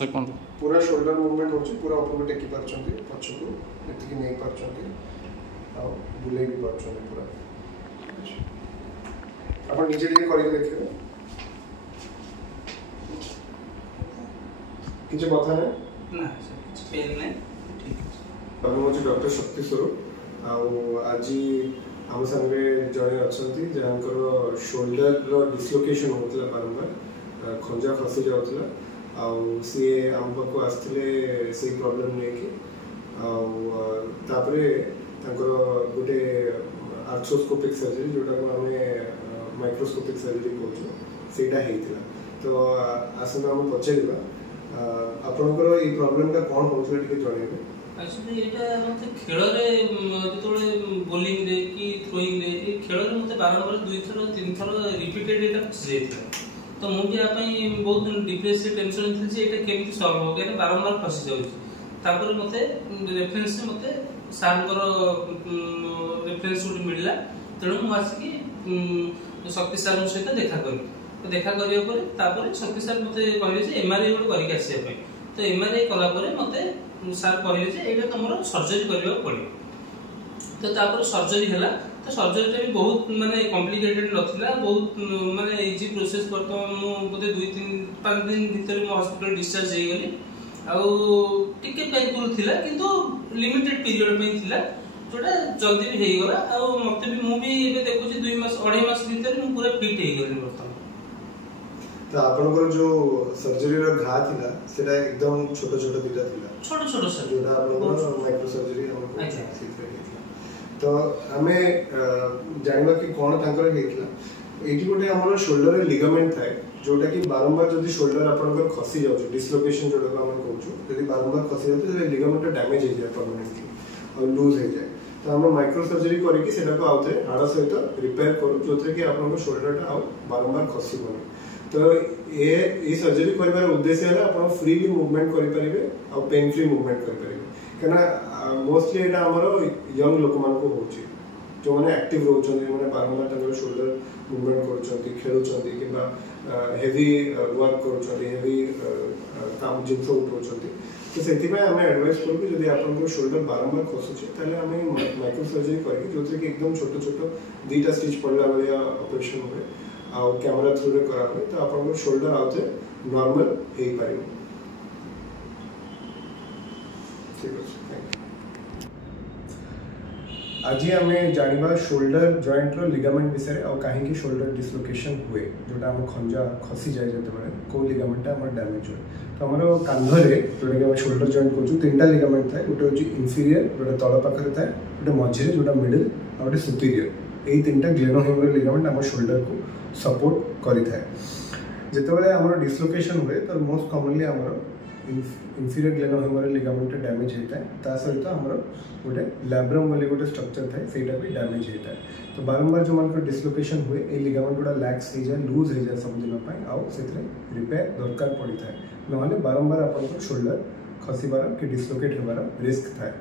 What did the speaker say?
Second पूरा shoulder movement होची पूरा ऊपर टेकी पारछंती पछकु एतिकी नहीं पारछंती आ बुले भी पारछंती पूरा अपन नीचे टिके करी देखियो किछ बात है ना कुछ पेन नहीं ठीक है हम होची डॉक्टर शक्ति स्वरूप आ आज हम संगे जणे अछंती जानकर शोल्डर रो डिस्लोकेशन होतला बारंबार खंजा फसी जाउतला आउ सी आम पाक आसते से प्रॉब्लम नहीं कि गोटे आर्थ्रोस्कोपिक सर्जरी जोटा को आम माइक्रोस्कोपिक सर्जरी कहूँ तो आसन आम पचार आपनकर ये प्रॉब्लम का कौन होता है जनइबे एक्चुअली एटा मते खेल रे जतोले बॉलिंग रे कि थ्रोइंग रे ए खेल रे मते बारंबार 2 थर 3 थर रिपीटेड एटा जेता तो मुझे यापाई बहुत डिप्रेस टेंशन थी जे एटा केमिति सॉल्व हो गया बारंबार फसी जाउची तापर मते रेफरेंस से मते सारकर रेफरेंस उड मिलला तेणु मु आसी कि शक्ति सर सहित देखा करी तो देखा करिया पर तापर शक्ति सर मते कहले जे एमआरआई उड करी आसी पे तो एमआरआई कला पर मते सर कहले जे एटा तमरो सर्जरी करिया पड़ी तो तापर सर्जरी हला तो सर्जरी भी बहुत माने कॉम्प्लिकेटेड नथिला बहुत माने इजी प्रोसेस करतो मु बोते 2-3-5 दिन भीतर मो हॉस्पिटल डिस्चार्ज हे गली आ टिके पेनफुल थिला किंतु लिमिटेड पीरियड में थिला जोटा जल्दी भी हे गला आ मते भी मु भी एबे देखु छी 2 मास 2.5 मास भीतर मु पूरा फिट हे गली बर्तमान तो आपनकर जो सर्जरी रो घा थिला सेटा एकदम छोट छोट दिटा थिला छोट छोट सर जोटा आपनकर माइक्रो सर्जरी हमको अच्छा तो हमें जानवा कि कौन तांकर हेतला एटी गोटे हमर शोल्डर रे लिगामेंट थाए जोटा कि बारंबार जदी शोल्डर आपनकर खसी जाउ डिस्लोकेशन जोटा को हम कहू जदी बारंबार खसी जाउ तो लिगामेंट डैमेज हो जाए परमानेंटली और लूज हो जाए तो हम माइक्रो सर्जरी करके सेटा को आउथे हाड़ सहित रिपेयर करू जोथे कि आपनकर शोल्डर टा आउ बारंबार खसीबनी तो ये सर्जरी करबार उद्देश्य है आपण फ्रीली मूवमेंट करि परिबे और पेन फ्री मूवमेंट करि परिबे कना मोस्टली एटा हमरो यंग लोक मान को होची जो माने एक्टिव रहउछन माने बारंबार तंगर शोल्डर मूवमेंट करूछन खेलुछन किबा हेवी वर्क करूछन हेवी काम जिंस उठौछन तो सेति में हमें एडवाइस करू कि जदी आपन को शोल्डर बारंबार खसुछे ताले हमें माइक्रो सर्जरी करके जोथे कि एकदम छोटो छोटो दीटा स्टिच पड़ला वाला ऑपरेशन होवे आ कैमरा थ्रू रे करा होवे तो आपन को शोल्डर आउते नॉर्मल हे पारिबो आज आम जाना शोल्डर जॉइंट रो लिगामेंट विषय और कहीं शोल्डर डिस्लोकेशन हुए जोटा आम खंजा खसी जाए जो कौ लिगामेंट डैमेज हुए तो आम कांधरे जोटा कि शोल्डर जॉइंट कहूँ 3टा लिगामेंट थाए गोटे हूँ इनफीरियर जोटा तल पाखे थाए गोटे मझे जोटा मिडिल और गोटे सुपीरियर यही 3टा ग्लेनोह्यूमरल लिगामेंट आम शोल्डर को सपोर्ट करें जितेबाला आम डिस्लोकेशन हुए तो मोस्ट कॉमनली आम इनफीरियर ग्लेनोह्यूमरल लिगामेंट डैमेज होता है सहित आमर गोटे लैब्रम वाली गोटे स्ट्रक्चर थाए सेटा भी डैमेज होता है तो बारंबार जो मान डिस्लोकेशन हुए ये लिगामेंट गुड़ा लैक्स हो जाए लूज हो जाए सब दिन आउ से रिपेयर दरकार पड़ी था ना बारंबार आप शोल्डर खसबार कि डिस्लोकेट होबार रिस्क थाए।